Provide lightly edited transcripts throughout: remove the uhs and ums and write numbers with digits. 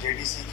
JDC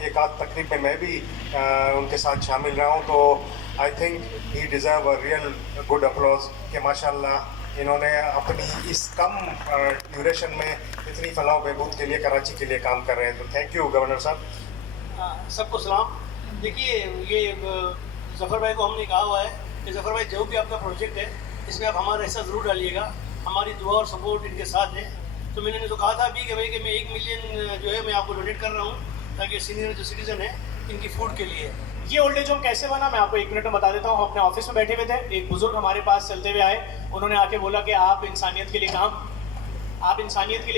ایک آدھ تقریب میں میں بھی ان کے ساتھ شامل رہا ہوں، تو I think he deserve a real good applause کہ ماشاء اللہ انہوں نے اپنی اس کم ڈیوریشن میں اتنی فلاح و بہبود کے لیے کراچی کے لیے کام کر رہے ہیں. تو تھینک یو گورنر صاحب. سب کو سلام. دیکھیے یہ ظفر بھائی کو ہم نے کہا ہوا ہے کہ ظفر بھائی جو بھی آپ کا پروجیکٹ ہے اس میں آپ ہمارا حصہ ضرور ڈالیے گا، ہماری دعا اور سپورٹ ان کے ساتھ ہے. تو میں نے تو کہا تھا ابھی کہ بھائی کہ میں 1 ملین جو ہے میں آپ کو ڈونیٹ کر رہا ہوں تاکہ سینئر جو سٹیزن ہے ان کی فوڈ کے لیے. یہ اولڈ ایج ہوم کیسے بنا میں آپ کو 1 منٹ میں بتا دیتا ہوں. ہم اپنے آفس میں بیٹھے ہوئے تھے، ایک بزرگ ہمارے پاس چلتے ہوئے آئے، انہوں نے آ کے بولا کہ آپ انسانیت کے لیے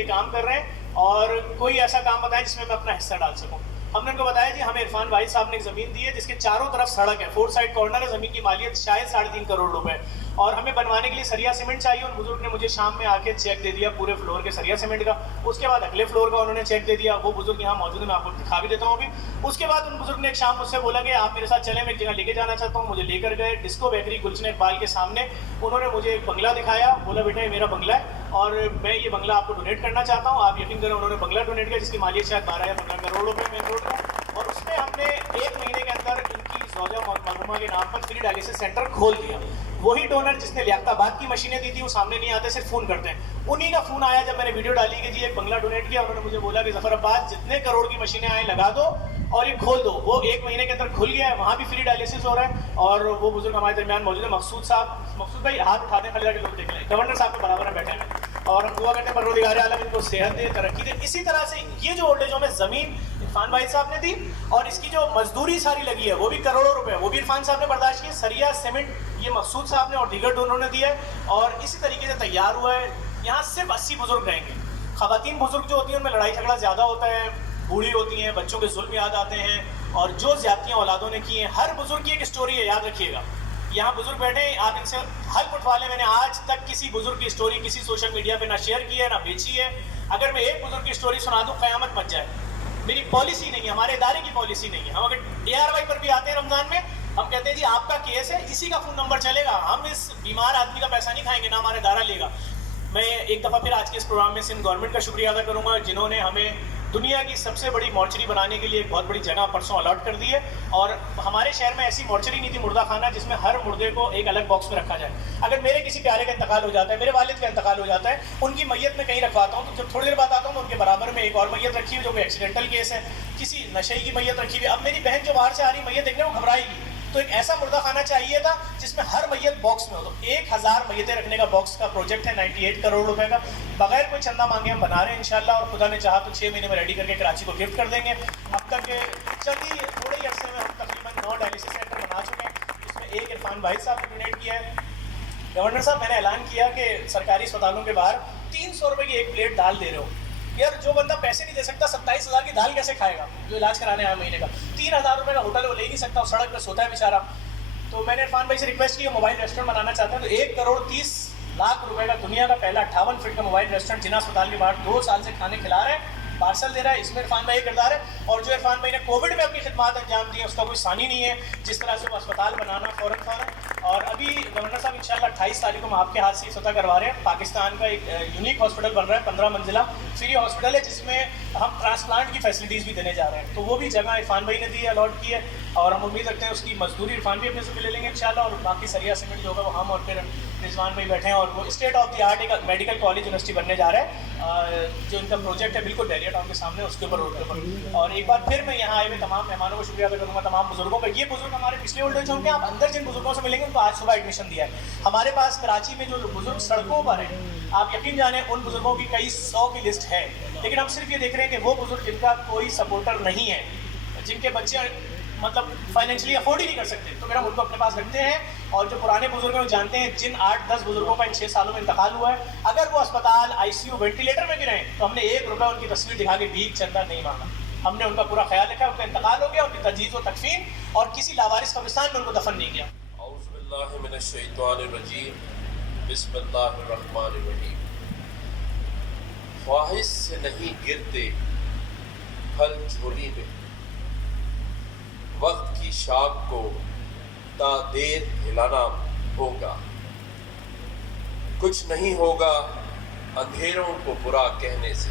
کام کر رہے ہیں اور کوئی ایسا کام بتائیں جس میں میں اپنا حصہ ڈال سکوں. ہم نے ان کو بتایا جی ہمیں عرفان بھائی صاحب نے ایک زمین دی ہے جس کے چاروں طرف سڑک ہے، 4 سائڈ کارنر ہے، زمین کی مالیت شاید 3.5 کروڑ روپے، اور ہمیں بنوانے کے لیے سریا سیمنٹ چاہیے. ان بزرگ نے مجھے شام میں آ کے چیک دے دیا پورے فلور کے سریا سیمنٹ کا. اس کے بعد اگلے فلور کا انہوں نے چیک دے دیا. وہ بزرگ یہاں موجود ہے، میں آپ کو دکھا بھی دیتا ہوں ابھی. اس کے بعد ان بزرگ نے ایک شام مجھ سے بولا کہ آپ میرے ساتھ چلیں، میں ایک جگہ لے کے جانا چاہتا ہوں. مجھے لے کر گئے ڈسکو بیکری گلشن اقبال کے سامنے. انہوں نے مجھے ایک بنگلہ دکھایا، بولا بیٹا یہ میرا بنگلہ ہے اور میں یہ بنگلہ آپ کو ڈونیٹ کرنا چاہتا ہوں. آپ یقین کریں انہوں نے بنگلہ ڈونیٹ کیا جس کی مالیت شاید 12 یا 15 کروڑ روپے میں روڈ کا. اور اس میں ہم نے 1 مہینے کے اندر ان کی زوجہ مرحومہ کے نام پر فری ڈائلیسس سینٹر کھول دیا. وہی ڈونر جس نے لیاقت آباد کی مشینیں دی تھی وہ سامنے نہیں آتے، صرف فون کرتے ہیں. انہی کا فون آیا جب میں نے ویڈیو ڈالی کہ جی ایک بنگلہ ڈونیٹ کیا. انہوں نے مجھے بولا کہ ظفر عباس جتنے کروڑ کی مشینیں آئیں لگا دو اور یہ کھول دو. وہ 1 مہینے کے اندر کھل گیا ہے، وہاں بھی فری ڈائلیسس ہو رہا ہے. اور وہ بزرگ ہمارے درمیان موجود ہے مقصود صاحب. مقصود بھائی ہاتھ اٹھا دیں خالی کے لوگ دیکھ لیں. گورنر صاحب کے برابر میں بیٹھے ہیں اور ہم دعا کرتے ہیں پروردگار عالم ان کو صحت دے، ترقی دے. اسی طرح سے یہ جو اولڈ ایج ہوم ہے زمین عرفان بھائی صاحب نے دی اور اس کی جو مزدوری ساری لگی ہے وہ بھی کروڑوں روپے، وہ بھی عرفان صاحب نے برداشت کی. سریا سیمنٹ یہ مقصود صاحب نے اور دیگر ڈونروں نے دیا ہے اور اسی طریقے سے تیار ہوا ہے. یہاں صرف 80 بزرگ رہیں گے. خواتین بزرگ جو ہوتی ہیں ان میں لڑائی جھگڑا زیادہ ہوتا ہے، بوڑھی ہوتی ہیں، بچوں کے ظلم یاد آتے ہیں اور جو زیادتیاں اولادوں نے کی ہیں. ہر بزرگ کی ایک اسٹوری ہے، یاد رکھیے گا. یہاں بزرگ بیٹھے ہیں، آپ ان سے حل اٹھوا لیں. میں نے آج تک کسی بزرگ کی اسٹوری کسی سوشل میڈیا پہ نہ شیئر کی ہے نہ بیچی ہے. اگر میں ایک بزرگ کی اسٹوری سنا دوں قیامت مچ جائے. میری پالیسی نہیں ہے، ہمارے ادارے کی پالیسی نہیں ہے. ہم اگر ARY پر بھی آتے ہیں رمضان میں ہم کہتے ہیں جی آپ کا کیس ہے، اسی کا فون نمبر چلے گا. ہم اس بیمار آدمی کا پیسہ نہیں کھائیں گے، نہ ہمارا ادارہ لے گا. میں ایک دفعہ پھر آج کے اس پروگرام میں سندھ گورنمنٹ کا شکریہ ادا کروں گا جنہوں نے ہمیں دنیا کی سب سے بڑی مورچری بنانے کے لیے ایک بہت بڑی جگہ پرسوں الاٹ کر دی ہے. اور ہمارے شہر میں ایسی مورچری نہیں تھی، مردہ خانہ، جس میں ہر مردے کو ایک الگ باکس میں رکھا جائے. اگر میرے کسی پیارے کا انتقال ہو جاتا ہے، میرے والد کا انتقال ہو جاتا ہے، ان کی میت میں کہیں رکھواتا ہوں تو جب تھوڑی دیر بعد آتا ہوں تو ان کے برابر میں ایک اور میت رکھی ہوئی جو کوئی ایکسیڈنٹل کیس ہے، کسی نشے کی میت رکھی ہوئی. اب میری بہن جو باہر سے آ رہی میت دیکھنے وہ گھبرائے گی. تو ایک ایسا مردہ خانہ چاہیے تھا جس میں ہر میت باکس میں ہو. تو 1000 میتیں رکھنے کا باکس کا پروجیکٹ ہے 98 کروڑ روپے کا. بغیر کوئی چندہ مانگے ہم بنا رہے ہیں انشاءاللہ، اور خدا نے چاہا تو 6 مہینے میں ریڈی کر کے کراچی کو گفٹ کر دیں گے. اب تک چند ہی تھوڑے ہی عرصے میں ہم تقریباً 9 ڈائلیسس سینٹر بنا چکے ہیں، جس میں ایک عرفان بھائی صاحب نے ڈونیٹ کیا ہے. گورنر صاحب میں نے اعلان کیا کہ سرکاری اسپتالوں کے باہر 300 روپے کی ایک پلیٹ دال دے رہے ہو. یار جو بندہ پیسے نہیں دے سکتا 27,000 کی دال کیسے کھائے گا جو علاج کرانے آیا مہینے کا؟ 3,000 روپے کا ہوٹل وہ لے نہیں سکتا، سڑک پہ سوتا ہے بیچارہ. تو میں نے عرفان بھائی سے ریکویسٹ کی موبائل ریسٹورینٹ بنانا چاہتے ہیں تو 1 کروڑ 30 لاکھ روپے کا دنیا کا پہلا 58 فٹ کا موبائل ریسٹورینٹ جناح اسپتال کے باہر 2 سال سے کھانے کھلا رہے ہیں، پارسل دے رہا ہے. اس میں عرفان بھائی کردار ہے. اور جو عرفان بھائی نے کووڈ میں اپنی خدمات انجام دی ہیں اس کا کوئی ثانی نہیں ہے. جس طرح سے وہ اسپتال بنانا فوراً اور ابھی گورنر صاحب انشاءاللہ 28 تاریخ کو ہم آپ کے ہاتھ سے فتح کروا رہے ہیں. پاکستان کا ایک یونیک ہاسپٹل بن رہا ہے، 15 منزلہ فری ہاسپٹل ہے جس میں ہم ٹرانسپلانٹ کی فیسلٹیز بھی دینے جا رہے ہیں. تو وہ بھی جگہ عرفان بھائی نے دی ہے، الاٹ کی ہے اور ہم امید رکھتے ہیں اس کی مزدوری عرفان بھی اپنے سے لے لیں گے انشاءاللہ. اور باقی سریا سیمنٹ جو ہوگا وہ ہم اور پھر رضوان بھائی بیٹھے ہیں. اور وہ اسٹیٹ آف دی آرٹ ایک میڈیکل کالج یونیورسٹی بننے جا رہا ہے جو ان کا پروجیکٹ ہے بالکل ڈیریا ٹاؤن کے سامنے اس کے اوپر روڈ کے اوپر. اور ایک بار پھر میں یہاں آئے ہوئے تمام مہمانوں کو شکریہ ادا کروں گا، تمام بزرگوں کا. یہ بزرگ ہمارے پچھلے اولڈ ایج ہوم کے آپ اندر جن بزرگوں سے ملیں گے ان کو آج صبح ایڈمیشن دیا ہے. ہمارے پاس کراچی میں جو بزرگ سڑکوں پر ہیں آپ یقین جانیں ان بزرگوں کی کئی 100 کی لسٹ ہے، لیکن ہم صرف یہ دیکھ رہے ہیں کہ وہ بزرگ جن کا کوئی سپورٹر نہیں ہے، جن کے بچے مطلب فائنینشلی افورڈ ہی نہیں کر سکتے، تو پھر ہم ان کو اپنے پاس رکھتے ہیں. اور جو پرانے بزرگ ہیں جانتے ہیں جن 8-10 بزرگوں کا ان 6 سالوں میں انتقال ہوا ہے، اگر وہ اسپتال ICU وینٹیلیٹر میں گرے تو ہم نے 1 روپیہ ان کی تصویر دکھا کے بھیک چندہ نہیں مانگا. ہم نے ان کا پورا خیال رکھا، ان کا انتقال ہو گیا، ان کی تجہیز و تکفین اور کسی لاوارث قبرستان میں ان کو دفن نہیں کیا. اعوذ باللہ من الشیطان الرجیم، بسم اللہ الرحمن الرحیم. خواہش سے نہیں گرتے پھل جھولی میں، وقت کی شاخ کو تا دیر ہلانا ہوگا. کچھ نہیں ہوگا اندھیروں کو برا کہنے سے،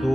2